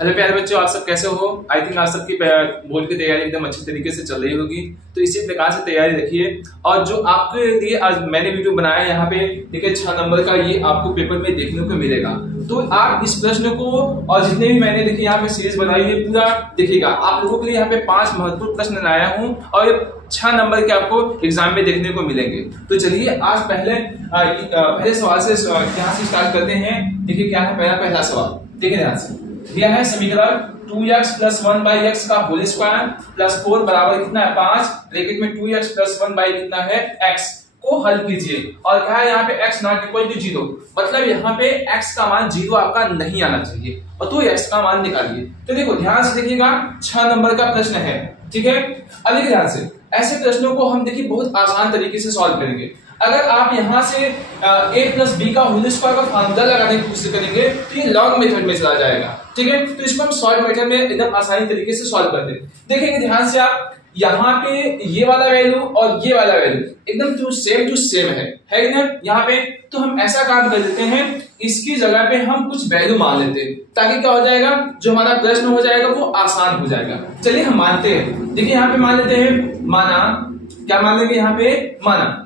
Hello प्यारे बच्चों, आप सब कैसे हो? आई थिंक आप सबकी बोर्ड की तैयारी एकदम अच्छी तरीके से चल रही होगी। तो इसी प्रकार से तैयारी रखिए। और जो आपके लिए आज मैंने वीडियो बनाया है, यहाँ पे देखिए 6 नंबर का, ये आपको पेपर में देखने को मिलेगा। तो आप इस प्रश्न को और जितने भी मैंने देखिए यहाँ पे सीरीज बनाई है पूरा देखिएगा। आप लोगों के लिए यहाँ पे 5 महत्वपूर्ण प्रश्न लाया हूँ और 6 नंबर के आपको एग्जाम में देखने को मिलेंगे। तो चलिए आज पहले सवाल से यहाँ से स्टार्ट करते हैं। देखिए क्या है पहला सवाल, देखिए ध्यान से। दिया है समीकरण 2x + 1/x का होल स्क्वायर प्लस 4 बराबर कितना है 5, ब्रैकेट में 2x + 1 कितना है x को हल कीजिए। और कहा है यहाँ पे x ≠ 0, मतलब यहाँ पे x का मान 0 आपका नहीं आना चाहिए और तो x का मान निकालिए। तो देखो ध्यान से देखिएगा, 6 नंबर का प्रश्न है, ठीक है। अब देखिए ध्यान से, ऐसे प्रश्नों को हम देखिए बहुत आसान तरीके से सॉल्व करेंगे। अगर आप यहां से a + b का होल स्क्वायर का फार्मूला लगाने की कोशिश करेंगे तो ये लॉग मेथड में चला जाएगा, ठीक है। तो इसको हम सॉल्व मेथड में एकदम आसानी तरीके से सॉल्व कर देंगे। देखेंगे ध्यान से आप, यहाँ पे ये वाला वैल्यू और ये वाला वैल्यू एकदम सेम टू सेम है ना यहाँ पे। तो हम ऐसा काम कर देते हैं, इसकी जगह पे हम कुछ वैल्यू मान लेते हैं, ताकि क्या हो जाएगा, जो हमारा प्रश्न हो जाएगा वो आसान हो जाएगा। चलिए हम मानते हैं, देखिए यहाँ पे मान लेते हैं, माना, क्या मान लेंगे यहाँ पे, माना।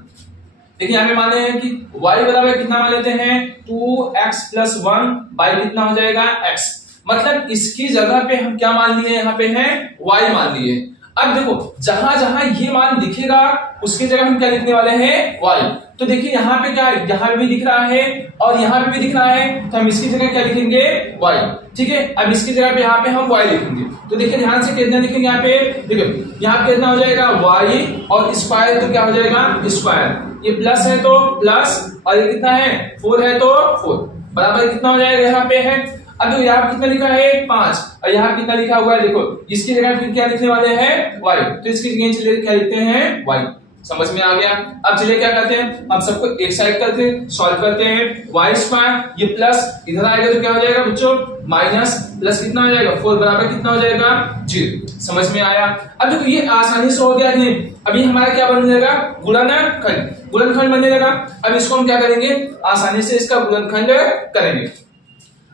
देखिए यहाँ पे मान रहे हैं कि y बराबर कितना मान लेते हैं 2x + 1 कितना हो जाएगा x, मतलब इसकी जगह पे हम क्या मान लिए, यहाँ पे है y मान लिए। अब देखो जहां जहां ये मान दिखेगा उसकी जगह हम क्या लिखने वाले हैं, y। तो देखिए यहाँ पे क्या, यहाँ पे भी दिख रहा है और यहाँ पे भी दिख रहा है, तो हम इसकी जगह क्या लिखेंगे, y, ठीक है। अब इसकी जगह पे यहाँ पे हम y लिखेंगे। तो देखिए ध्यान से कितना लिखेंगे यहाँ पे, देखिए यहाँ पे कितना हो जाएगा y और स्क्वायर, तो क्या हो जाएगा स्क्वायर, ये प्लस है तो प्लस और ये कितना है 4 है तो 4 बराबर कितना हो जाएगा यहाँ पे है। अब देखो यहाँ कितना लिखा है 5 और यहाँ कितना लिखा हुआ है, देखो इसकी जगह फिर क्या लिखने वाले हैं y, तो इसकी जगह क्या लिखते हैं y। समझ में आ गया। अब चलिए क्या करते हैं, हम सबको एक साइड करते हैं, सॉल्व करते हैं। y², ये प्लस इधर आएगा तो क्या हो जाएगा बच्चों, माइनस, प्लस कितना हो जाएगा 4 बराबर कितना हो जाएगा 0। समझ में आया। अब देखो ये आसानी से हो गया नहीं, अभी हमारा क्या बनने लगा, गुणनखंड बनने लगा। अब इसको हम क्या करेंगे, आसानी से इसका गुणनखंड करेंगे।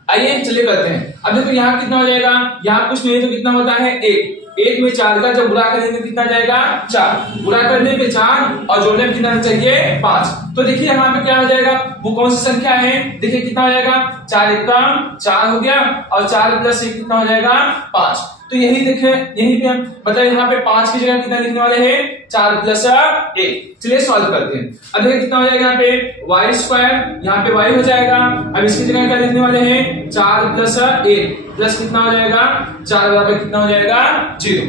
आइए चलिए करते हैं। अब देखो यहाँ कितना हो जाएगा, यहाँ कुछ नहीं तो कितना होता है 1 में 4 का जब गुणा करेंगे कितना जाएगा 4, गुणा करने पे 4 और जोड़ने पे कितना चाहिए 5। तो देखिए यहाँ पे क्या हो जाएगा, वो कौन सी संख्या है, देखिए कितना हो जाएगा 4 × 1 4 हो गया और 4 + 1 कितना हो जाएगा 5। तो यही देखें, यही पे मतलब यहाँ पे 5 की जगह कितना लिखने वाले हैं 4 + 1। चलिए सॉल्व करते हैं। अब देखिए कितना हो जाएगा यहाँ पे y², यहाँ पे y हो जाएगा। अब इसकी जगह क्या लिखने वाले हैं 4 + 1 प्लस कितना हो जाएगा 4 बराबर कितना हो जाएगा 0।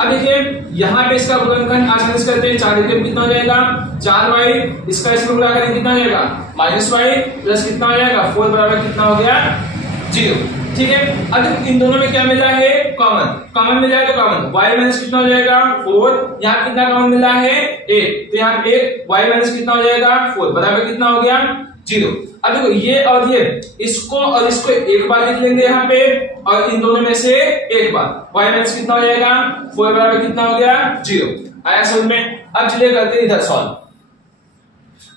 अब देखिए यहाँ पे इसका गुणनखंड आसानी से करते हैं, 4 कितना हो जाएगा 4y, इसका इसको गुणा करेंगे कितना हो जाएगा -y प्लस कितना हो जाएगा 4 बराबर कितना हो गया 0, ठीक है। अब इन दोनों में क्या मिल रहा है, कॉमन मिल जाएगा, तो कॉमन y- कितना हो जाएगा 4, यहाँ कितना कॉमन मिल रहा है 1, तो यहाँ 1 y- कितना हो जाएगा 4 बराबर कितना हो गया 0। अब देखो ये और ये, इसको और इसको एक बार लिख लेंगे यहाँ पे और इन दोनों में से एक बार y- कितना हो जाएगा 4 बराबर कितना हो गया 0। आया समझ में। अब चलिए करते हैं इधर सॉल्व।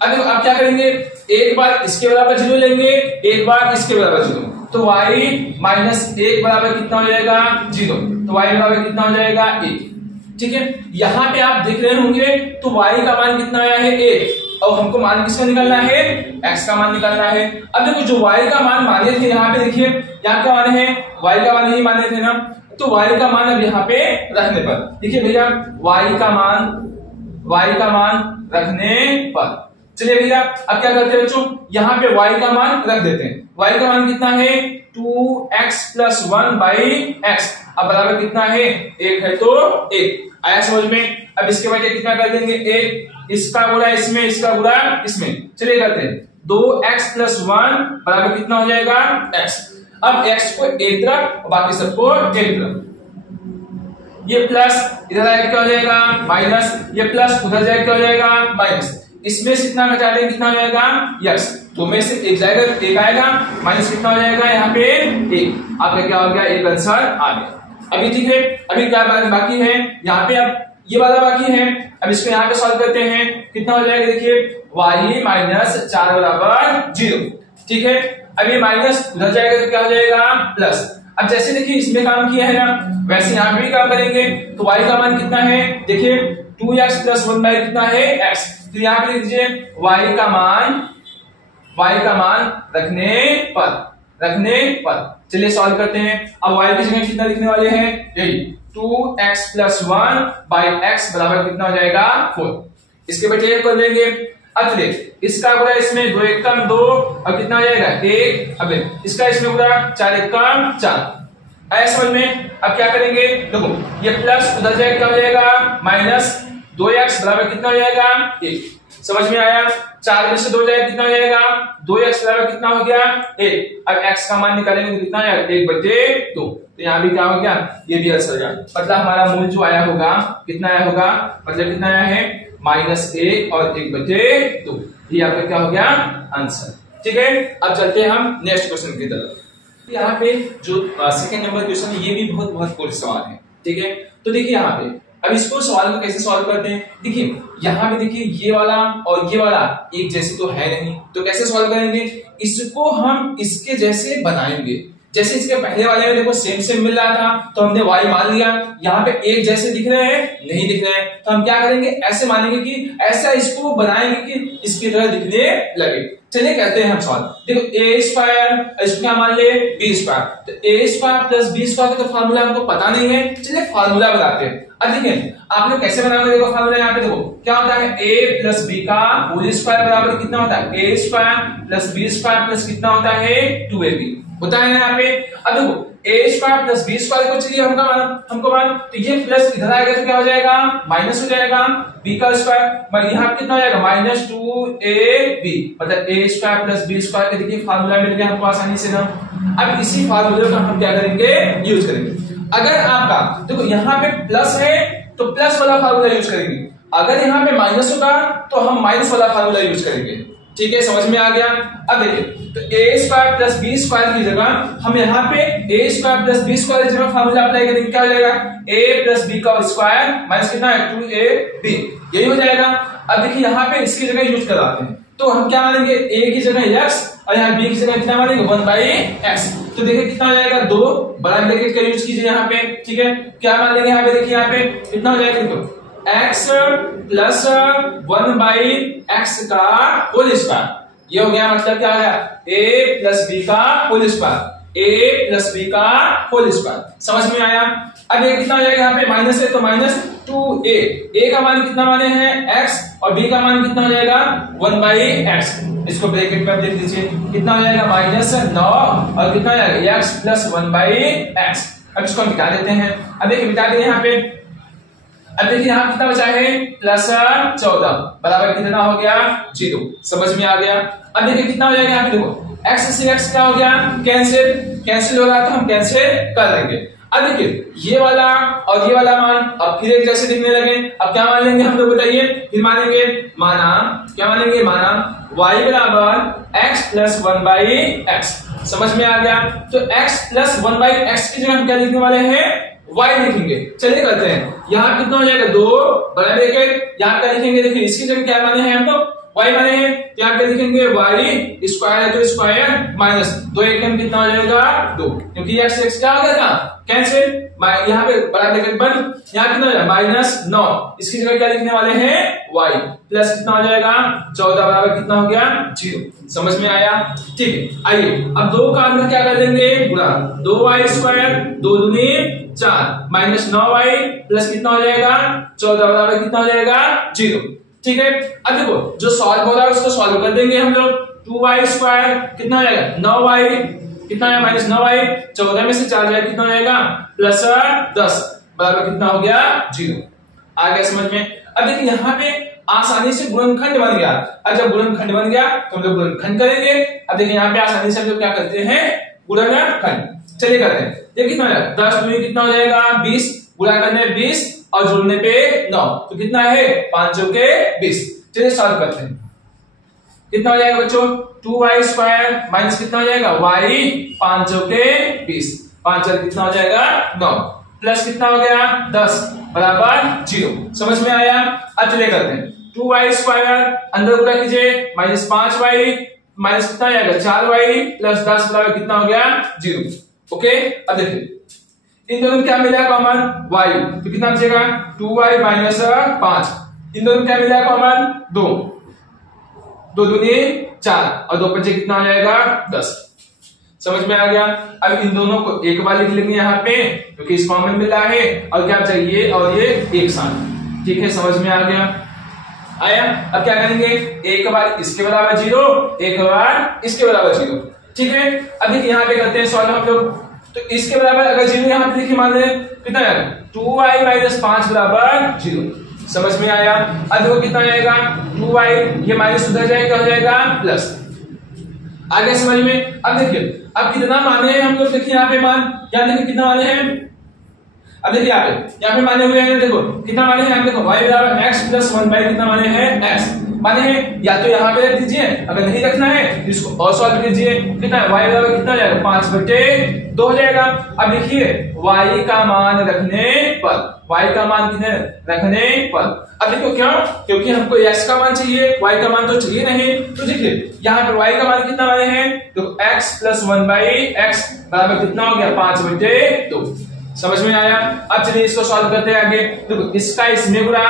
अब देखो आप क्या करेंगे, एक बार इसके बराबर 0 लेंगे, एक बार इसके बराबर 0, तो y - 1 बराबर कितना हो जाएगा 0, तो y बराबर कितना हो जाएगा 1, ठीक है। यहाँ पे आप देख रहे होंगे तो y का मान कितना आया है 1 और हमको मान किसका निकालना है, x का मान निकालना है। अब देखो जो y का मान माने थे, यहाँ पे देखिए यहाँ क्या माने हैं, y का मान नहीं माने थे ना, तो y का मान अब यहाँ पे रखने पर, देखिए भैया y का मान रखने पर, चलिए भैया अब क्या करते हैं बच्चों, यहाँ पे y का मान रख देते हैं। y का मान कितना है 2x + 1/x, अब बराबर कितना है 1 है तो 1। आया समझ में। अब इसके बाद कितना कर देंगे 1, इसका गुणा इसमें, इसका गुणा इसमें, चलिए करते हैं 2x + 1 बराबर कितना हो जाएगा x। अब x को एक तरफ और बाकी सबको एक तरफ, ये प्लस इधर आएगा क्या हो जाएगा माइनस, ये प्लस उधर जाएगा क्या हो जाएगा माइनस, इसमें से कितना घटा लेंगे कितना हो जाएगा x, दो में से एक जाएगा एक आएगा, माइनस कितना हो जाएगा यहाँ पे 1। आपका क्या हो गया, एक आंसर आ गया। अभी ठीक है, अभी क्या बाकी है यहाँ पे, अब ये वाला बाकी है। अब इसको यहाँ पे सॉल्व करते हैं, कितना हो जाएगा देखिए y - 4 बराबर 0, ठीक है। अब ये माइनस उधर जाएगा तो क्या हो जाएगा प्लस, अब जैसे देखिए इसमें काम किया है ना, वैसे यहाँ पे भी काम करेंगे। तो y का मान कितना है, देखिए 2x प्लस 1 बाई कितना है x। तो यहाँ पे लिख दीजिए y का मान रखने पर चलिए सॉल्व करते हैं। अब y की जगह कितना लिखने वाले हैं, यही 2x प्लस 1 बाई x बराबर कितना हो जाएगा 4। इसके बजाय कर लेंगे। अब देख इसका गुणा इसमें 2 1 कम 2 और कितना हो जाएगा 1। अब इसका इसमें गुणा 4 1 कम 4। आया समझ में। अब क्या करेंगे, देखो ये प्लस उधर जाएगा क्या हो जाएगा माइनस 2x बराबर कितना हो जाएगा 1। समझ में आया। 4 में से 2 जाएगा कितना हो जाएगा 2x बराबर कितना हो गया 1। अब x का मान निकालेंगे तो कितना आएगा 1/2। तो यहाँ भी क्या हो गया, ये भी आंसर गया। मतलब हमारा मूल जो आया होगा कितना आया होगा, मतलब कितना आया है -1 और 1/2। ये आपका क्या हो गया आंसर। ठीक है, अब चलते हैं हम नेक्स्ट क्वेश्चन की तरफ। यहाँ पे जो सेकंड नंबर क्वेश्चन है ये भी बहुत महत्वपूर्ण सवाल है। ठीक है, तो देखिए यहाँ पे अब इसको सवाल को कैसे सॉल्व करते हैं। देखिए यहाँ पे देखिए ये वाला और ये वाला एक जैसे तो है नहीं, तो कैसे सॉल्व करेंगे, इसको हम इसके जैसे बनाएंगे। जैसे इसके पहले वाले में देखो सेम मिल रहा था तो हमने y मान लिया। यहाँ पे एक जैसे दिख रहे हैं, नहीं दिख रहे हैं, तो हम क्या करेंगे ऐसे मानेंगे कि ऐसा इसको बनाएंगे कि इसकी तरह दिखने लगे। चलिए कहते हैं हम सॉल्व। देखो a स्क्वायर इसको क्या मान ले b स्क्वायर, तो a square plus b square का तो फार्मूला हमको पता नहीं है। चलिए फार्मूला बनाते हैं। अब देखिए आप लोग कैसे बनाओगे, देखो फार्मूला यहाँ पे देखो क्या होता है a प्लस b का होल स्क्वायर बराबर कितना होता है a square plus b square plus कितना होता है 2ab होता है ना यहाँ पे। अब देखो a square plus b square को चाहिए हमको मान, तो ये प्लस इधर आएगा तो क्या हो जाएगा माइनस हो जाएगा b का स्क्वायर। यहाँ कितना हो जाएगा -2ab, मतलब a square plus b square का देखिए फार्मूला मिल गया हमको आसानी से ना। अब इसी फार्मूले का हम क्या करेंगे यूज करेंगे। अगर आपका देखो यहाँ पे प्लस है तो प्लस वाला फार्मूला यूज करेंगे, अगर यहाँ पे माइनस होगा तो हम माइनस वाला फार्मूला यूज करेंगे। ठीक है, समझ में आ गया। अब देखिए तो a square plus b square की जगह हम यहाँ पे a square plus b square की जगह फार्मूला अप्लाई करेंगे, क्या हो जाएगा a प्लस b का स्क्वायर माइनस कितना है 2ab, यही हो जाएगा। अब देखिए यहाँ पे इसकी जगह यूज कराते हैं, तो हम क्या मानेंगे a की जगह x और यहाँ b की जगह कितना मानेंगे 1/x। तो देखिए कितना हो जाएगा 2 बड़ा ब्रैकेट का यूज कीजिए यहाँ पे। ठीक है, क्या मान लेंगे यहाँ पे, देखिए यहाँ पे कितना हो जाएगा, देखो x प्लस 1/x का होल स्क्वायर, ये हो गया। मतलब क्या है a प्लस b का whole square, a plus b का होल स्क्वायर। समझ में आया। अब ये कितना हो जाएगा, यहाँ पे माइनस है तो -2a का मान कितना माने हैं x और b का मान कितना हो जाएगा 1/x। इसको ब्रैकेट में लिख दीजिए, कितना हो जाएगा -9 और कितना हो जाएगा x प्लस 1/x। अब इसको हम मिटा देते हैं। अब देखिए मिटा देंगे यहाँ पे। अब देखिए यहाँ कितना बचा है +14 बराबर कितना हो गया 0। समझ में आ गया। अब देखिए कितना हो जाएगा यहाँ पे, देखो x से x क्या हो गया कैंसिल हो रहा है तो हम कैंसिल कर देंगे। अब देखिए ये वाला और ये वाला मान अब फिर एक जैसे दिखने लगे। अब क्या मान लेंगे हम लोग बताइए, फिर मानेंगे क्या मानेंगे y बराबर x प्लस 1/x। समझ में आ गया। तो x प्लस 1/x की जगह हम क्या लिखने वाले हैं y लिखेंगे। चलिए करते हैं। यहाँ कितना हो जाएगा 2 बड़ा ब्रैकेट, यहाँ क्या लिखेंगे, देखिए इसकी जगह क्या माने हैं हम तो y माने हैं, यहाँ क्या लिखेंगे y स्क्वायर है तो स्क्वायर माइनस 2 1 कितना हो जाएगा 2, क्योंकि x क्या हो गया था कैंसिल। यहाँ पे बड़ा ब्रैकेट बंद, यहाँ कितना हो जाएगा -9, इसकी जगह क्या लिखने वाले हैं y प्लस कितना हो जाएगा 14 बराबर कितना हो गया 0। समझ में आया। ठीक है, आइए अब 2 का अंदर क्या कर देंगे गुणा, 2y स्क्वायर 2 दूनी 4 माइनस 9y प्लस कितना हो जाएगा 14 बराबर कितना हो जाएगा 0। ठीक है, अब देखो जो सॉल्व हो रहा है उसको सॉल्व कर देंगे हम लोग। 2y स्क्वायर कितना हो जाएगा 9y कितना है -9y, 14 में से 4 जाए कितना हो जाएगा +10 बराबर कितना हो गया 0। आ गया समझ में। अब देखिए यहाँ पे आसानी से गुणनखंड बन गया। अब जब गुणनखंड बन गया तो हम लोग गुणनखंड करेंगे। अब देखिए यहाँ पे आसानी से हम लोग क्या करते हैं गुणनखंड। चलिए करते हैं। देखिए कितना हो जाएगा 10 दूनी कितना हो जाएगा 20, गुणा करने 20 और जोड़ने पे 9, तो कितना है 5 चौके 20। चलिए सॉल्व करते हैं। कितना हो जाएगा बच्चों 2y स्क्वायर माइनस कितना हो जाएगा y 5 चौके 20, 5 चार कितना हो जाएगा 9 प्लस कितना हो गया 10 बराबर 0। समझ में आया। अब चलिए करते हैं 2y स्क्वायर अंदर गुणा कीजिए -5y माइनस कितना हो जाएगा 4y प्लस 10 बराबर कितना हो गया 0। ओके, अब देखिए इन दोनों में क्या मिला कॉमन, y, तो कितना बचेगा 2y माइनस 5। इन दोनों में क्या मिला कॉमन 2, 2 दूनी 4 और 2 बचे कितना हो जाएगा 10। समझ में आ गया। अब इन दोनों को एक बार लिख लेंगे यहाँ पे क्योंकि इस कॉमन मिला है और क्या चाहिए और ये एक साथ। ठीक है, समझ में आ गया। आया, अब क्या करेंगे, एक बार इसके बराबर 0, एक बार इसके बराबर 0। ठीक है, अब देखिए यहाँ पे करते हैं सॉल्व हम लोग। तो इसके बराबर अगर 0 यहाँ पे देखिए मान ले कितना है 2y माइनस 5 बराबर 0। समझ में आया। अब देखो कितना आएगा 2y, ये माइनस उधर जाएगा क्या हो जाएगा प्लस। आगे समझ में। अब देखिए अब कितना माने हैं हम लोग, देखिए यहाँ पे मान, यहाँ देखिए कितना माने हैं। अब देखिए यहाँ पे माने हुए हैं, देखो कितना माने हैं, देखो y बराबर x प्लस 1 बाई कितना माने हैं x माने हैं। या तो यहाँ पे रख दीजिए, अगर नहीं रखना है तो इसको और सॉल्व कीजिए। कितना y बराबर कितना हो जाएगा 5/2 हो जाएगा। अब देखिए y का मान रखने पर, y का मान कितने रखने पर, अब देखो क्यों, क्योंकि हमको x का मान चाहिए, y का मान तो चाहिए नहीं। तो देखिए यहाँ पर y का मान कितना माने हैं, तो x प्लस 1 बाई x बराबर कितना हो गया 5/2। समझ में आया। अब चलिए इसको सॉल्व करते हैं आगे। देखो इसका इसमें गुणा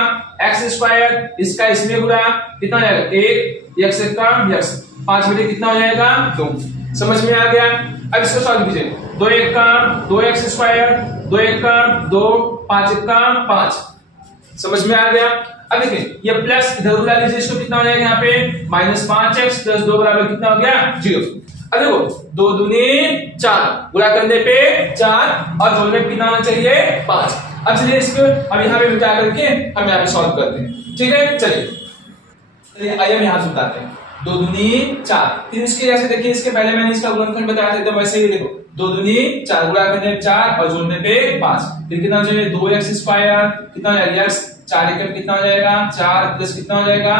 एक्स स्क्वायर, इसका इसमें गुणा कितना हो जाएगा 1, x का x 5 कितना हो जाएगा 2। समझ में आ गया। अब इसको सॉल्व कीजिए, 2 1 का 2x स्क्वायर, 2 1 का 2, 5 1 का 5। समझ में आ गया। अब देखिए ये प्लस इधर उड़ा लीजिए, इसको कितना हो जाएगा यहाँ पे माइनस 5x प्लस 2 बराबर कितना हो गया 0। अब देखो 2 दूनी 4, गुणा करने पे 4 और जोड़ने पे कितना होना चाहिए 5। अब चलिए इसको अब यहाँ पे मिटा करके हम यहाँ पे सॉल्व करते हैं। ठीक है, चलिए आइए हम यहाँ से बताते हैं। 2 दूनी 4, फिर इसके जैसे देखिए इसके पहले मैंने इसका गुणनखंड बताया था, एकदम वैसे ही देखो 2 दूनी 4, गुणा करने पे 4 और जोड़ने पे 5, फिर कितना हो जाएगा 2x स्क्वायर, कितना हो जाएगा x 4 एकम कितना हो जाएगा 4 प्लस कितना हो जाएगा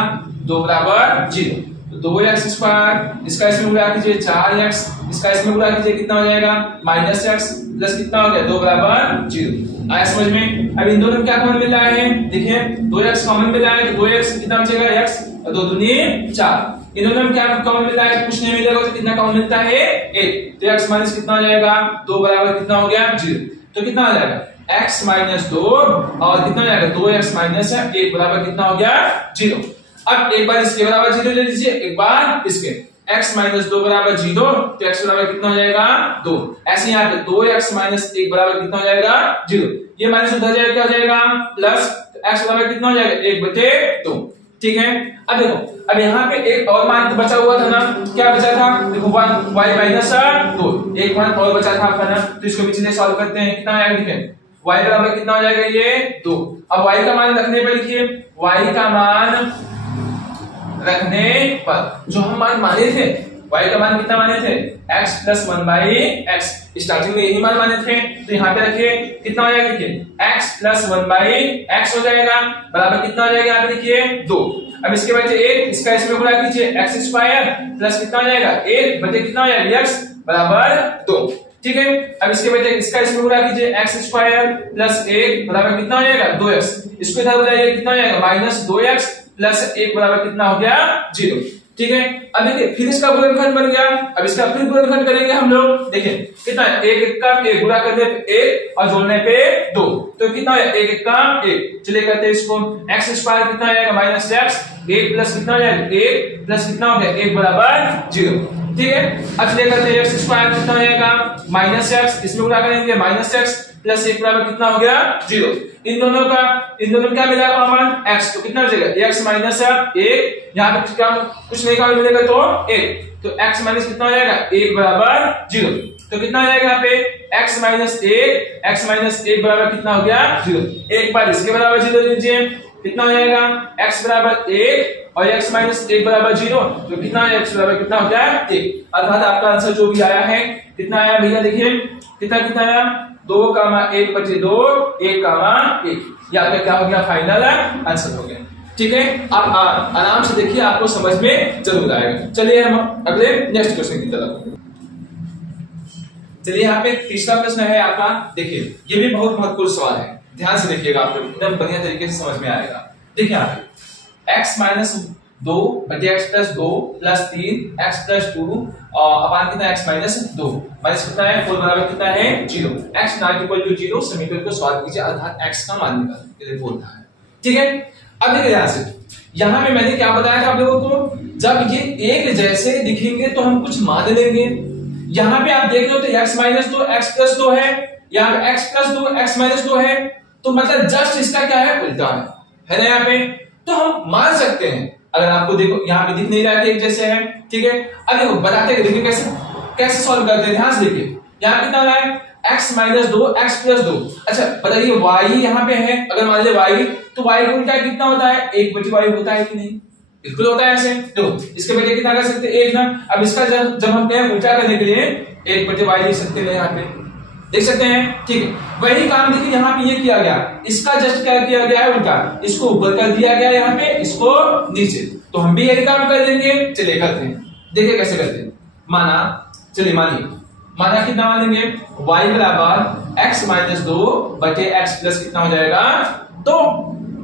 2 बराबर 0। तो 2x स्क्वायर, इसका इसमें गुणा कीजिए 4x, इसका इसमें गुणा कीजिए कितना हो जाएगा माइनस x प्लस कितना हो गया 2 बराबर 0। आया समझ में। अब इन दोनों में क्या कॉमन मिल रहा है, देखिए 2x कॉमन मिल रहा है, तो 2x कितना बचेगा x और 2 दूनी 4। इन दोनों में क्या कॉमन मिल रहा है, कुछ नहीं मिलेगा तो कितना कॉमन मिलता है 1, तो x माइनस कितना हो जाएगा 2 बराबर कितना हो गया 0। तो कितना हो जाएगा x माइनस 2 और कितना हो जाएगा 2x माइनस 1 बराबर कितना हो गया 0। अब एक बार इसके बराबर 0 ले लीजिए, एक बार इसके x माइनस 2 बराबर 0, तो x बराबर कितना हो जाएगा 2। ऐसे यहाँ पे 2x माइनस 1 बराबर कितना हो जाएगा 0, ये माइनस उधर जाएगा क्या हो जाएगा प्लस, तो x बराबर कितना हो जाएगा 1/2। ठीक है, अब देखो अब यहाँ पे एक और मान बचा हुआ था ना, क्या बचा था देखो 1 y माइनस 2, एक मान और बचा था आपका ना, तो इसको पिछले सॉल्व करते हैं। कितना आएगा देखिए y बराबर कितना हो जाएगा ये 2। अब y का मान रखने पर लिखिए, y का मान रखने पर जो हम मान माने थे, y का मान कितना माने थे x plus 1 by x, starting में यही मान माने थे, तो यहाँ पे रखिए कितना हो जाएगा देखिए x प्लस 1 बाई x हो जाएगा बराबर कितना हो जाएगा यहाँ पे देखिए 2। अब इसके बाद 1, इसका इसमें गुणा कीजिए x स्क्वायर प्लस कितना हो जाएगा 1 बटे कितना हो जाएगा x बराबर 2। ठीक है, अब इसके बाद इसका इसमें गुणा कीजिए x स्क्वायर प्लस 1 बराबर कितना हो जाएगा 2x, इसको इधर बुलाइए कितना हो जाएगा माइनस 2x प्लस 1 बराबर कितना हो गया 0। ठीक है, अब देखिए फिर इसका गुणनखंड बन गया, अब इसका फिर गुणनखंड करेंगे हम लोग। देखिए कितना है 1 1 का 1, गुणा करने पे 1 और जोड़ने पे 2, तो कितना है 1 1 का 1। चलिए करते हैं इसको, x स्क्वायर कितना आएगा माइनस x, 1 प्लस कितना हो जाएगा 1 प्लस कितना हो गया 1 बराबर 0। ठीक है, अब चलिए करते हैं x स्क्वायर कितना हो जाएगा माइनस x, इसमें गुणा करेंगे माइनस x प्लस 1 बराबर कितना हो गया 0। इन दोनों में क्या मिला कॉमन x, तो कितना बचेगा x माइनस 1, यहाँ पे क्या कुछ नहीं कॉमन मिलेगा तो 1, तो x माइनस कितना हो जाएगा 1 बराबर 0। तो कितना हो जाएगा यहाँ पे x माइनस 1 बराबर कितना हो गया 0। एक बार इसके बराबर 0 लीजिए, कितना हो जाएगा x बराबर 1 और x माइनस 1 बराबर 0, तो कितना है x बराबर कितना हो गया 1। अर्थात आपका आंसर जो भी आया है कितना आया भैया, देखिए कितना आया 2 कामा 1 बटे 2 1 कामा 1, ये आपका क्या हो गया फाइनल आंसर हो गया। ठीक है, आप आराम से देखिए, आपको समझ में जरूर आएगा। चलिए हम अगले नेक्स्ट क्वेश्चन की तरफ। चलिए यहाँ पे तीसरा प्रश्न है आपका, देखिए ये भी बहुत महत्वपूर्ण सवाल है, ध्यान से देखिएगा, आपको एकदम बढ़िया तरीके से समझ में आएगा। देखिए यहाँ पे x माइनस 2 बटे x plus 2 plus 3 x plus 2 अपान कितना x माइनस 2 माइनस कितना है 4 बराबर कितना है 0। x नॉट इक्वल टू 0 समीकरण को सॉल्व कीजिए अर्थात x का मान निकालिए। ये 4 था, ठीक है। अब देखिए ध्यान से, यहां पे मैंने क्या बताया था आप लोगों को, जब ये एक जैसे दिखेंगे तो हम कुछ मान लेंगे। यहां पे आप देख लो तो x माइनस 2 x प्लस 2 है, यहाँ पे x प्लस 2 x माइनस 2 है, तो मतलब जस्ट इसका क्या है उल्टा है ना यहाँ पे। तो हम मान सकते हैं, अगर आपको देखो यहाँ पे दिख नहीं रहा कि एक जैसे है, ठीक है। अब देखो बताते हैं, देखिए कैसे कैसे सॉल्व करते हैं, ध्यान से देखिए। यहाँ कितना हो रहा है x माइनस 2 x प्लस 2। अच्छा बताइए y यहाँ पे है, अगर मान लीजिए y, तो y का उल्टा कितना होता है 1 बटे y होता है कि नहीं, बिल्कुल होता है ऐसे। देखो इसके बजाय कितना कर सकते हैं 1 ना। अब इसका जब हम कहें उल्टा करने के लिए 1 बटे y लिख सकते हैं, यहाँ पे देख सकते हैं, ठीक है। वही काम देखिए यहाँ पे ये किया गया, इसका जस्ट क्या किया गया है उल्टा, इसको ऊपर कर दिया गया यहाँ पे, इसको नीचे। तो हम भी यही काम कर देंगे, चलिए करते हैं, देखिए कैसे करते हैं। माना, चलिए माना कितना मान लेंगे y बराबर x माइनस 2 बटे x प्लस कितना हो जाएगा 2,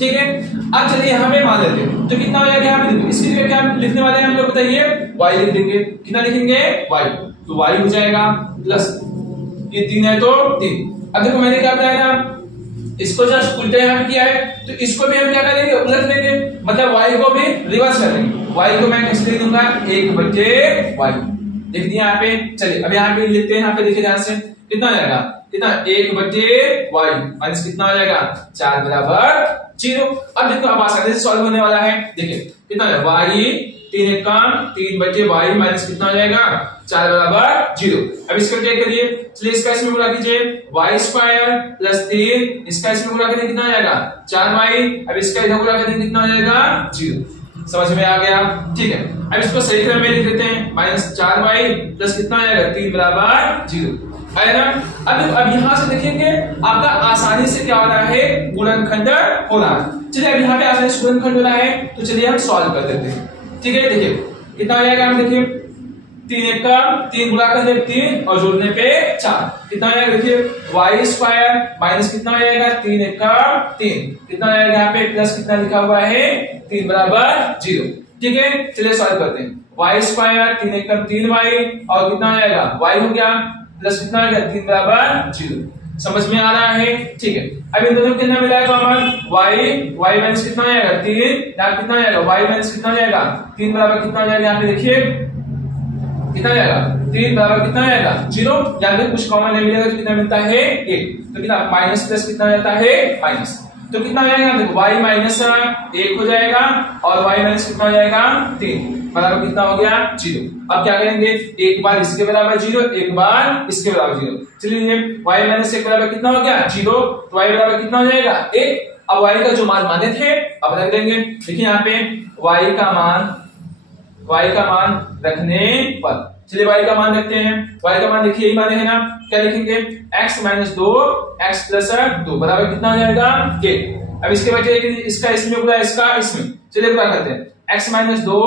ठीक है। अब चलिए यहाँ पे मान लेते हैं, तो कितना हो जाएगा यहाँ पे, इसकी जगह क्या लिखने वाले हैं हम लोग बताइए, y लिख देंगे। कितना लिखेंगे y, तो y हो जाएगा प्लस ये 3 है तो 3। अब देखो मैंने क्या बताया था, इसको जस्ट उल्टे यहाँ पे किया है, तो इसको भी हम क्या करेंगे उलट देंगे, मतलब y को भी रिवर्स कर देंगे। y को मैं कैसे लिख दूंगा 1 बटे y, लिख दिया यहाँ पे। चलिए अब यहाँ पे लिखते हैं, यहाँ पे देखिए ध्यान से कितना हो जाएगा, कितना 1 बटे y माइनस कितना हो जाएगा 4 बराबर 0। अब देखो अब आसानी से सॉल्व होने वाला है, देखिए कितना है y 3 एक काम 3 बटे y माइनस कितना हो जाएगा 4 बराबर 0। अब इसको क्या करिए, चलिए इसका इसमें गुणा कीजिए y स्क्वायर प्लस 3, इसका इसमें गुणा करें कितना आ जाएगा 4y, अब इसका इधर गुणा करें कितना हो जाएगा 0। समझ में आ गया, ठीक है। अब इसको सही क्रम में लिख देते हैं, माइनस 4y प्लस कितना आ जाएगा 3 बराबर 0 है ना। अब यहां से देखेंगे आपका आसानी से क्या हो रहा है गुणनखंड हो रहा है। चलिए अब यहाँ पे आसानी से गुणनखंड हो रहा है, तो चलिए हम सॉल्व कर देते हैं, ठीक है। देखिए कितना हो जाएगा, हम देखिए 3 एक का 3 गुणा करने 3 और जोड़ने पे 4 कितना हो जाएगा, देखिए y स्क्वायर माइनस कितना हो जाएगा 3 एक का 3 कितना हो जाएगा, यहाँ पे प्लस कितना लिखा हुआ है 3 बराबर 0, ठीक है। चलिए सॉल्व करते हैं, y स्क्वायर 3 एक का 3y और कितना हो जाएगा y हो गया प्लस कितना हो गया 3 बराबर 0। समझ में आ रहा है, ठीक है। अब इन दोनों कितना मिला है कॉमन y माइनस कितना हो जाएगा 3, यहाँ कितना हो जाएगा y माइनस कितना हो जाएगा 3 बराबर कितना हो जाएगा, यहाँ पे देखिए कितना हो जाएगा 3 बराबर कितना हो जाएगा 0, यहाँ पे कुछ कॉमन नहीं मिलेगा तो कितना मिलता है 1, तो कितना माइनस प्लस कितना जाता है माइनस, तो कितना हो जाएगा देखो y माइनस 1 हो जाएगा और y माइनस कितना हो जाएगा 3 बराबर कितना हो गया 0। अब क्या करेंगे, एक बार इसके बराबर 0 एक बार इसके बराबर 0, चलिए y माइनस 1 बराबर कितना हो गया 0, तो y बराबर कितना हो जाएगा 1। अब y का जो मान माने थे अब रख देंगे, देखिए यहाँ पे y का मान रखने पर, चलिए y का मान रखते हैं, y का मान देखिए यही माने है ना, क्या लिखेंगे x माइनस 2 x प्लस 2 बराबर कितना हो जाएगा 1। अब इसके बजाय इसका इसमें गुणा इसका इसमें, चलिए गुणा करते हैं x माइनस 2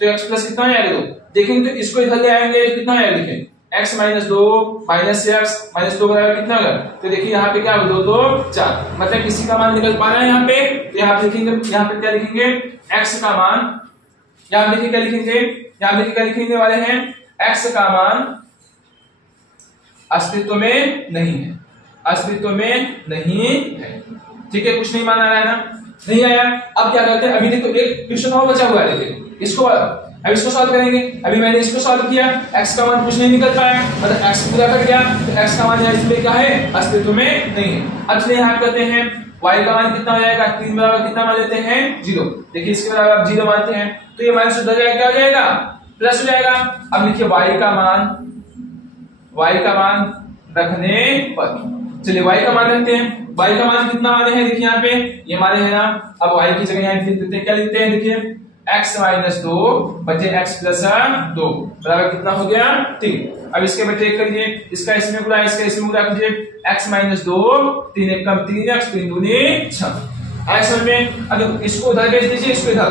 तो x प्लस कितना हो जाएगा 2, देखेंगे तो इसको इधर ले आएंगे तो कितना आएगा, देखें x minus 2 minus x minus 2 बराबर कितना होगा, तो देखिए यहाँ पे क्या होगा 2 2 4, मतलब किसी का मान निकल पा रहा है यहाँ पे, तो यहाँ पे लिखेंगे, यहाँ पे क्या लिखेंगे x का मान, यहाँ देखिए क्या लिखेंगे, यहाँ देखिए क्या लिखने वाले हैं x का मान अस्तित्व में नहीं है, अस्तित्व में नहीं है, ठीक है। कुछ नहीं माना रहा है ना, नहीं आया। अब क्या करते हैं, अभी देखो एक क्वेश्चन और बचा हुआ है, देखिए इसको अब इसको सॉल्व करेंगे। अभी मैंने इसको सॉल्व किया, x का मान कुछ नहीं निकल पाया, मतलब x पूरा कट गया, तो x का मान इसमें क्या है अस्तित्व में नहीं है। अब चलिए यहाँ करते हैं y का मान कितना हो जाएगा 3 बराबर कितना मान लेते हैं 0, देखिए इसके बराबर आप 0 मानते हैं तो ये माइनस उधर जाएगा क्या हो जाएगा प्लस हो जाएगा। अब लिखिए y का मान रखने पर, चलिए y का मान रखते हैं, y का मान कितना माने हैं देखिए यहाँ पे ये माने हैं ना। अब y की जगह यहाँ लिख देते हैं, क्या लिखते हैं देखिए x माइनस 2 बचे x प्लस 2 बराबर कितना हो गया 3। अब इसके बचे करिए, इसका इसमें गुणा इसका इसमें गुणा कीजिए, x माइनस 2 3 एक कम 3x 3 दूनी 6 ऐसा में। अब इसको उधर भेज दीजिए, इसको इधर,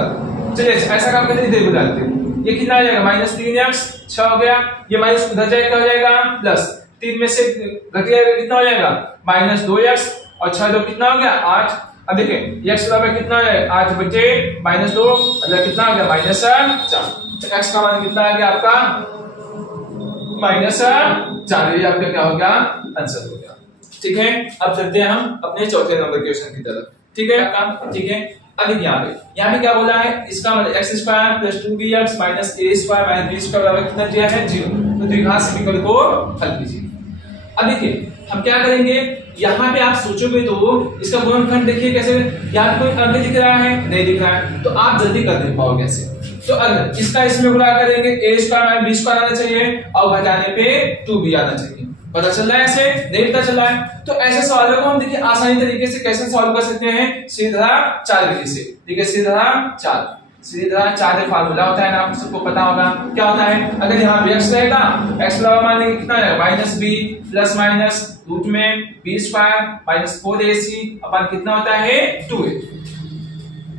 चलिए ऐसा काम करते इधर बुलाते हैं, ये कितना आ जाएगा माइनस 3x 6 हो गया, ये माइनस उधर जाएगा क्या हो जाएगा प्लस 3 में से घट जाएगा कितना हो जाएगा माइनस 2x और 6 2 कितना हो गया 8। अब देखिए x बराबर कितना है 8 बटे -2 मतलब कितना आ गया -4। तो x का मान कितना आ गया आपका -4। ये आपका क्या हो गया आंसर हो गया। ठीक है, अब चलते हैं हम अपने चौथे नंबर के क्वेश्चन की तरफ। ठीक है, ठीक है। अब यहाँ पे क्या बोला है, इसका मतलब x² + 2bx - a² - b² बराबर कितना दिया है 0। तो द्विघात समीकरण को हल कीजिए। अब देखिए हम क्या करेंगे, यहाँ पे आप सोचोगे तो इसका गुणनखंड देखिए कैसे, यहाँ कोई अंक दिख रहा है नहीं दिख रहा है, तो आप जल्दी कर दे पाओगे ऐसे। तो अगर इसका इसमें गुणा करेंगे a² - b² आना चाहिए और घटाने पे 2b आना चाहिए। पता चल रहा है ऐसे, नहीं पता चल रहा है। तो ऐसे सवालों को हम देखिए आसानी तरीके से कैसे सॉल्व कर सकते हैं, सीधी धारा 4 विधि से। ठीक है, सीधी धारा 4 एक फार्मूला होता है ना, आप सबको पता होगा क्या होता है। अगर यहाँ भी x रहेगा, x बराबर मान लेंगे कितना है -b प्लस माइनस रूट में b² - 4ac अपन कितना होता है 2a।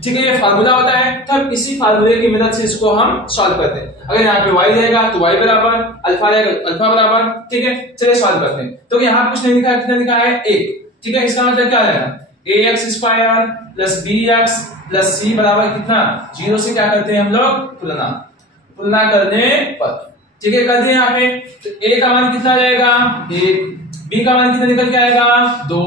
ठीक है, ये फार्मूला होता है। तो हम इसी फार्मूले की मदद से इसको हम सॉल्व करते हैं। अगर यहाँ पे y रहेगा तो y बराबर, अल्फा रहेगा अल्फा बराबर। ठीक है, चलिए सॉल्व करते हैं। तो यहाँ कुछ नहीं लिखा है, कितना लिखा है 1। ठीक है, इसका मतलब क्या रहेगा ax² + bx + c बराबर कितना 0 से क्या करते हैं हम लोग तुलना करने पर। ठीक है, कर दिए यहाँ पे। तो a का मान कितना जाएगा 1, b का मान कितना निकल के आएगा 2,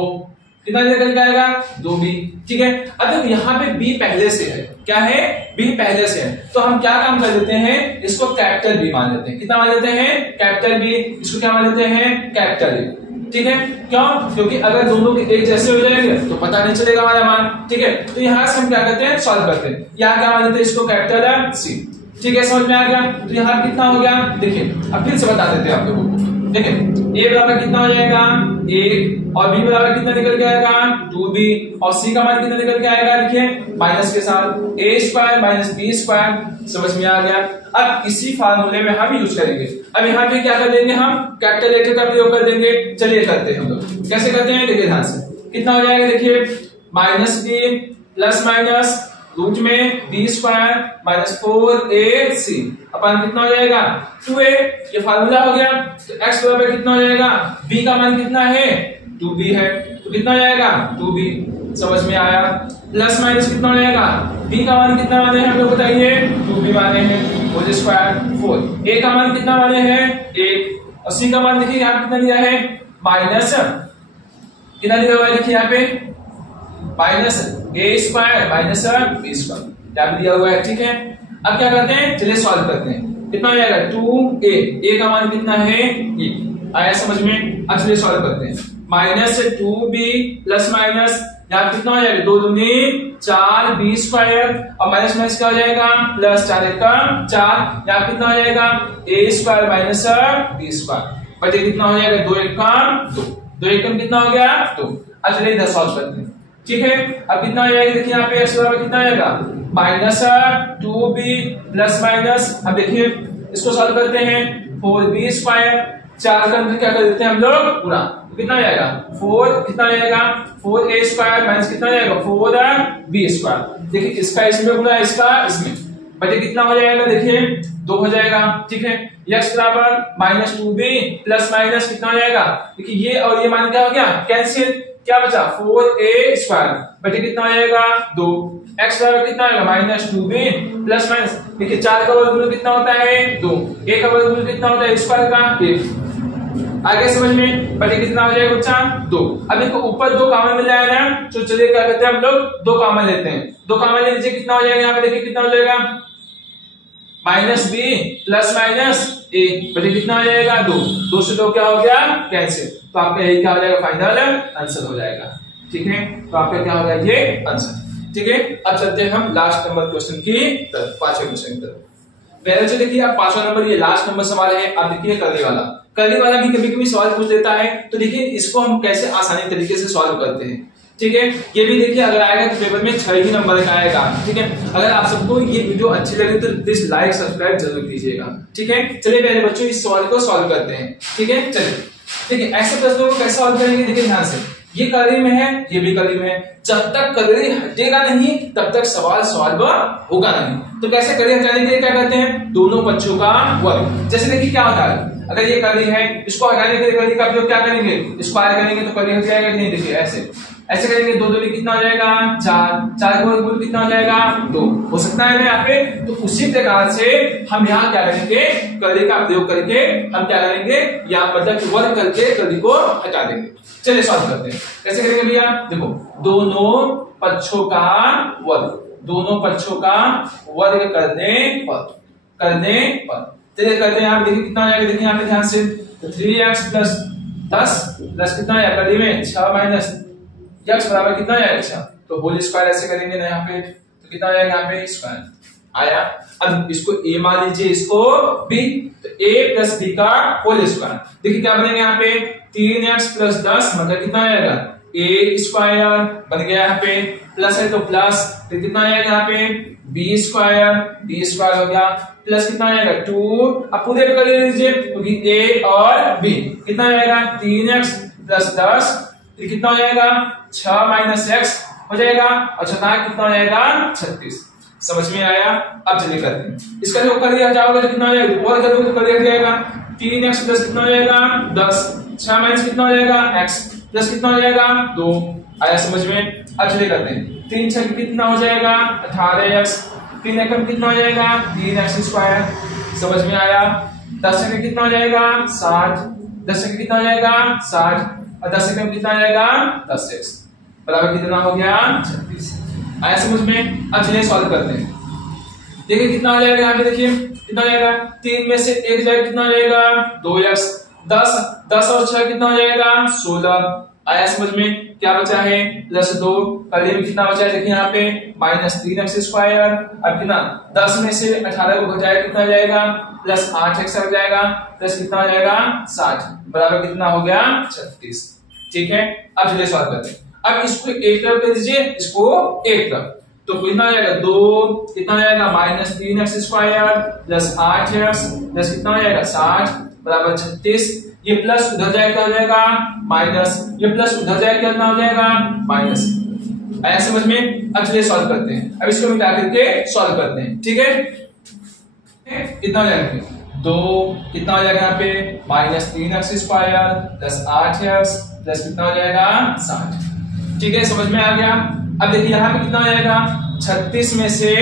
कितना निकल के आएगा 2b। ठीक है, अब यहाँ पे b पहले से है, क्या है b पहले से है, तो हम क्या काम कर देते हैं, इसको कैपिटल B मान लेते हैं। कितना मान लेते हैं कैपिटल B, इसको क्या मान लेते हैं कैपिटल A। ठीक है, क्यों, क्योंकि अगर दोनों के एक जैसे हो जाएंगे तो पता नहीं चलेगा हमारा मान। ठीक है, तो यहाँ से हम क्या करते हैं सॉल्व करते हैं। यहाँ क्या मान लेते हैं इसको कैपिटल C। ठीक है, समझ में आ गया। तो यहाँ कितना हो गया देखिए, अब फिर से बता देते हैं आप लोगों को। देखिए a बराबर कितना हो जाएगा 1 और b बराबर कितना निकल के आएगा 2b और c का मान कितना निकल के आएगा, देखिए माइनस के साथ a² - b²। समझ में आ गया। अब इसी फार्मूले में हम यूज करेंगे। अब यहाँ पे क्या कर देंगे, हम कैपिटल लेटर का प्रयोग कर देंगे। चलिए करते हैं हम लोग। कैसे करते हैं देखिए ध्यान से। कितना हो जाएगा देखिए -b प्लस माइनस रूट में b² - 4ac अपन कितना हो जाएगा 2a। ये फार्मूला हो गया। तो x बराबर कितना हो जाएगा, b का मान कितना है 2b है, तो कितना हो जाएगा 2b। समझ में आया। प्लस माइनस कितना हो जाएगा, b का मान कितना माने हैं हम लोग बताइए 2b माने हैं, होल स्क्वायर 4। a का मान कितना माने हैं 1 और c का मान देखिए यहाँ कितना लिया है माइनस, कितना लिया हुआ है देखिए यहाँ पे -a² - b² क्या दिया हुआ है। ठीक है, अब क्या करते हैं, चलिए सॉल्व करते हैं। कितना हो जाएगा 2a का मान कितना है 1 आया समझ में। अब चलिए सॉल्व करते हैं। -2b प्लस माइनस यहाँ कितना हो जाएगा 2 दूनी 4 b² और माइनस माइनस क्या हो जाएगा प्लस 4 एकम 4। यहाँ कितना हो जाएगा a² - b² बटे कितना हो जाएगा 2 एकम 2 एकम कितना हो गया 2। अब चलिए इधर सॉल्व करते हैं। ठीक है, अब कितना हो जाएगा देखिए यहाँ पे x बराबर कितना आएगा -2b प्लस माइनस, अब देखिए इसको सॉल्व करते हैं 4b²। 4 का क्या कर देते हैं हम लोग पूरा, तो कितना हो जाएगा 4, कितना हो जाएगा 4a² माइनस कितना हो जाएगा 4b²। देखिए इसका इसमें गुना इसका इसमें बटे कितना हो जाएगा देखिए 2 हो जाएगा। ठीक है, x बराबर -2b प्लस माइनस कितना हो जाएगा, देखिए ये और ये मान क्या हो गया कैंसिल, क्या बचा 4a² बटे कितना हो जाएगा 2। x बराबर कितना आएगा -2b प्लस माइनस, देखिए 4 का वर्गमूल कितना होता है 2, a का वर्गमूल कितना होता है स्क्वायर का 1। आगे समझ में बटे कितना हो जाएगा बच्चा 2। अब इसको ऊपर 2 कॉमन मिल जाएगा ना, तो चलिए क्या करते हैं हम लोग 2 कॉमन लेते हैं। 2 कॉमन ले लीजिए, कितना हो जाएगा यहाँ पे देखिए कितना हो जाएगा -b प्लस माइनस a बटे कितना हो जाएगा 2। 2 से 2 क्या हो गया कैंसिल, तो आपका यही क्या हो जाएगा फाइनल आंसर हो जाएगा। ठीक है, तो आपका क्या होगा ये आंसर। ठीक है, अब चलते हैं हम लास्ट नंबर क्वेश्चन की तरफ, 5वें क्वेश्चन की तरफ। पहले से देखिए आप 5वां नंबर ये लास्ट नंबर सवाल है। आप देखिए करने वाला भी कभी कभी सवाल पूछ देता है, तो देखिए इसको हम कैसे आसानी तरीके से सॉल्व करते हैं। ठीक है, ये भी देखिए अगर आएगा तो पेपर में 6 ही नंबर का आएगा। ठीक है, अगर आप सबको ये वीडियो अच्छी लगे तो प्लीज लाइक सब्सक्राइब जरूर कीजिएगा। ठीक है, चलिए पहले बच्चों इस सवाल को सॉल्व करते हैं। ठीक है, चलिए देखिए ऐसे प्रश्नों को कैसे सॉल्व करेंगे, देखिए ध्यान से। ये कली में है, ये भी कली में है, जब तक कली हटेगा नहीं तब तक सवाल सॉल्व होगा नहीं। तो कैसे कली हटाने के लिए क्या करते हैं, दोनों पक्षों का वर्ग। जैसे देखिए क्या होता है, अगर ये कली है इसको हटाने के लिए कली का प्रयोग क्या करेंगे स्क्वायर करेंगे तो कली हट जाएगा नहीं। देखिए ऐसे ऐसे करेंगे 2 2 में कितना हो जाएगा 4, 4 का वर्गमूल कितना हो जाएगा 2, हो सकता है ना यहाँ पे। तो उसी प्रकार से हम यहाँ क्या करेंगे, कर्ली का प्रयोग करके हम क्या करेंगे, यहाँ मतलब वर्ग करके कर्ली को हटा देंगे। चलिए सॉल्व करते हैं। कैसे करेंगे भैया, देखो दोनों पक्षों का वर्ग, दोनों पक्षों का वर्ग करने पर चलिए करते हैं। यहाँ देखिए कितना हो जाएगा, देखिए यहाँ पे ध्यान से 3x प्लस 10 प्लस कितना है कर्ली में 6 माइनस x बराबर कितना है 6, तो होल स्क्वायर ऐसे करेंगे ना यहाँ पे, तो कितना हो जाएगा यहाँ पे स्क्वायर आया। अब इसको a मान लीजिए, इसको b, तो a प्लस b का होल स्क्वायर। देखिए क्या बनेगा यहाँ पे 3x प्लस 10 मतलब कितना आएगा a स्क्वायर बन गया यहाँ पे, प्लस है तो प्लस, तो कितना आएगा यहाँ पे b स्क्वायर हो गया, प्लस कितना आएगा 2, अब पूरे पे कर लीजिए क्योंकि a और b कितना आएगा 3x प्लस 10, तो कितना हो जाएगा 6 माइनस x हो जाएगा, और 6 कितना हो जाएगा 36। समझ में आया। अब चलिए करते हैं इसका, जो कर दिया जाओगे तो कितना हो जाएगा, और करोगे तो कर दिया जाएगा 3x प्लस कितना हो जाएगा 10, 6 माइनस कितना हो जाएगा x प्लस कितना हो जाएगा 2, आया समझ में। अब चलिए करते हैं 3 6 कितना हो जाएगा 18x, 3 एकम कितना हो जाएगा 3x स्क्वायर, समझ में आया। 10 एकम कितना हो जाएगा 60, 10 एकम कितना हो जाएगा 60, और 10 एकम कितना हो जाएगा 10x बराबर कितना हो गया 36, आया समझ में। अब चलिए सॉल्व करते हैं। देखिए कितना हो जाएगा यहाँ पे, देखिए कितना हो जाएगा 3 में से 1 जाएगा कितना हो जाएगा 2x, 10 और 6 कितना हो जाएगा 16, आया समझ में। क्या बचा है प्लस 2, कर्ली में कितना बचा है देखिए यहाँ पे माइनस 3x स्क्वायर, अब कितना 10 में से 18 को घटाया कितना हो जाएगा प्लस 8x हो जाएगा, प्लस कितना हो जाएगा 60 बराबर कितना हो गया 36। ठीक है, अब चलिए सॉल्व करते हैं। अब इसको एक तरफ ले दीजिए, इसको एक तरफ, तो कितना हो जाएगा 2, कितना हो जाएगा minus 3x square plus 8x plus कितना हो जाएगा 60 बराबर 36। ये प्लस उधर जाएगा हो जाएगा माइनस, ये प्लस उधर जाएगा कितना हो जाएगा माइनस, आया समझ में। अब चलिए सॉल्व करते हैं, अब इसको मिटा करके सॉल्व करते हैं। ठीक है, कितना हो जाएगा 2, कितना हो जाएगा यहाँ पे minus 3x square plus 8x plus कितना हो जाएगा 60। ठीक है, समझ में आ गया। अब देखिए यहाँ पे कितना हो जाएगा 36 में से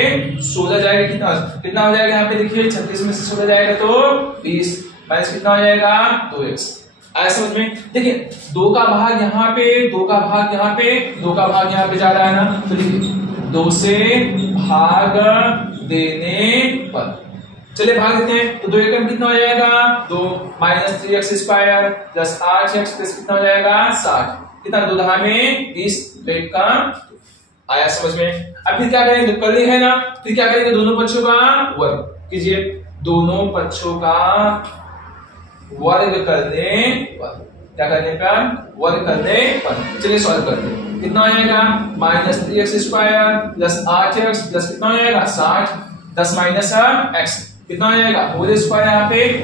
16 जाएगा, कितना हो जाएगा यहाँ पे देखिए 36 में से 16 जाएगा तो 20, माइनस कितना हो जाएगा 2x, आया समझ में। देखिए 2 का भाग यहाँ पे, 2 का भाग यहाँ पे, 2 का भाग यहाँ पे जा रहा है ना, तो देखिए 2 से भाग देने पर, चलिए भाग देते हैं, तो 2 एकम कितना हो जाएगा 2 minus 3x square plus 8x plus कितना हो जाएगा 60, कितना 2 दहा में 20, तो एक का आया समझ में। अब फिर क्या करेंगे, कर्ली है ना, फिर क्या करेंगे दोनों पक्षों का वर्ग कीजिए, दोनों पक्षों का वर्ग करने पर, क्या करने पर वर्ग करने पर। चलिए सॉल्व करते हैं, कितना हो जाएगा minus 3x square plus 8x plus कितना हो जाएगा 60, 10 माइनस x कितना हो जाएगा होल स्क्वायर,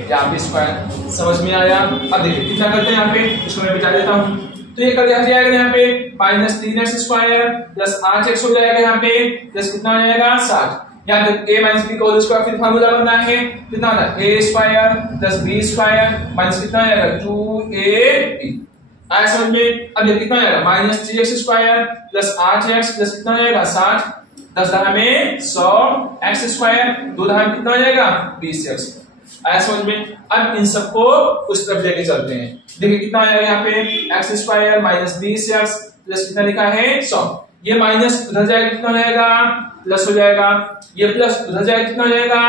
यहाँ पे स्क्वायर, समझ में आया। अब देखिए कितना करते हैं यहाँ पे, इसको मैं मिटा देता हूँ, तो ये कर दिया जाएगा यहाँ पे minus 3x square plus 8x हो जाएगा यहाँ पे प्लस कितना हो जाएगा 60, यहाँ पे a माइनस b का होल स्क्वायर, फिर फार्मूला बनना है कितना होना a square plus b square minus कितना हो जाएगा 2ab, आया समझ में। अब ये कितना हो जाएगा minus 3x square plus 8x plus कितना हो जाएगा 60, 10 दहा में 100 x स्क्वायर, 2 दहा में कितना हो जाएगा 20x, आया समझ में। अब इन सबको उस तरफ लेके चलते हैं, देखिए कितना आ जाएगा यहाँ पे x square minus 20x plus कितना लिखा है 100, ये माइनस उधर जाएगा कितना हो जाएगा प्लस हो जाएगा, ये प्लस उधर जाएगा कितना हो जाएगा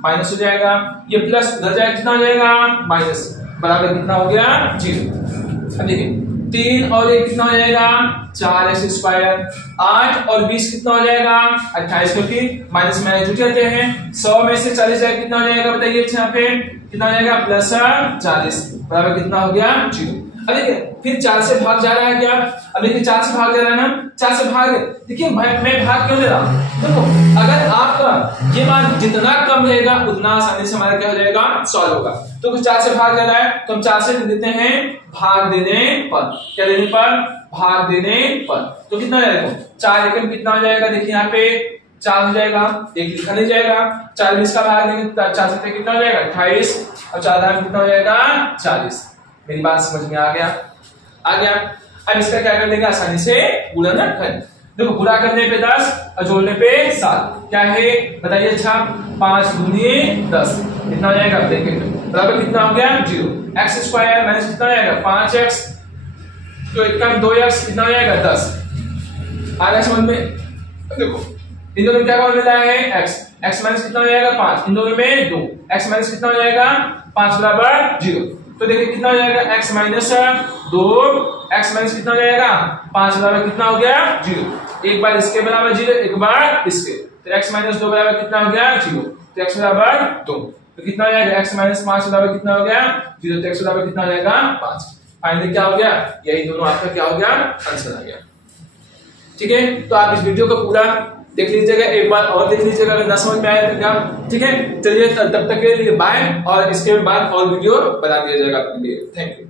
माइनस हो जाएगा, ये प्लस उधर जाएगा कितना हो जाएगा माइनस, बराबर कितना हो गया 0। अब देखिए 3 और 1 कितना हो जाएगा 4x स्क्वायर, 8 और 20 कितना हो जाएगा 28, क्योंकि माइनस माइनस जुट जाते हैं। 100 में से 40 जाएगा कितना हो जाएगा बताइए, यहाँ पे कितना हो जाएगा प्लस 40 बराबर कितना हो गया 0। अब देखिए फिर 4 से भाग जा रहा है क्या, अब देखिए 4 से भाग जा रहा है ना, 4 से भाग, देखिए मैं भाग क्यों दे रहा हूं, देखो अगर आपका ये मान जितना कम रहेगा उतना आसानी से हमारा क्या हो जाएगा सॉल्व होगा। तो कुछ 4 से भाग जा रहा है तो हम 4 से देते हैं भाग देने पर, क्या देने पर भाग देने पर, तो कितना हो जाएगा 4 एकम कितना हो जाएगा, देखिए यहाँ पे 4 हो जाएगा, 1 लिखा नहीं जाएगा, 4 20 का भाग देंगे 4 से कितना हो जाएगा 28, और 4 कितना हो जाएगा 40। मेरी बात समझ में आ गया। अब इसका क्या कर देंगे, आसानी से गुणन कर। देखो गुणा करने पे 10 और जोड़ने पे 7 क्या है बताइए। अच्छा 5 दूनी 10 कितना हो जाएगा देखेंगे, बराबर कितना हो गया 0। एक्स स्क्वायर माइनस कितना हो जाएगा 5x, तो एक काम 2x कितना हो जाएगा 10। आ गया समझ में। देखो इन दोनों में क्या कॉमन मिला है x, x माइनस कितना हो जाएगा 5, इन दोनों में 2, x माइनस कितना हो जाएगा 5 बराबर 0। तो देखिए कितना हो जाएगा x माइनस 2, x माइनस कितना हो जाएगा 5 बराबर कितना हो गया 0। एक बार इसके बराबर 0, एक बार इसके, तो x माइनस 2 बराबर कितना हो गया 0, तो x बराबर 2, तो कितना हो जाएगा x माइनस 5 बराबर कितना हो गया 0, तो x बराबर कितना हो जाएगा 5। फाइनली क्या हो गया, यही दोनों आपका क्या हो गया आंसर आ गया। ठीक है, तो आप इस वीडियो को पूरा देख लीजिएगा, एक बार और देख लीजिएगा अगर ना समझ में आया तो क्या। ठीक है, चलिए तब तक के लिए बाय, और इसके बाद और वीडियो बना दिया जाएगा आपके लिए। Thank you.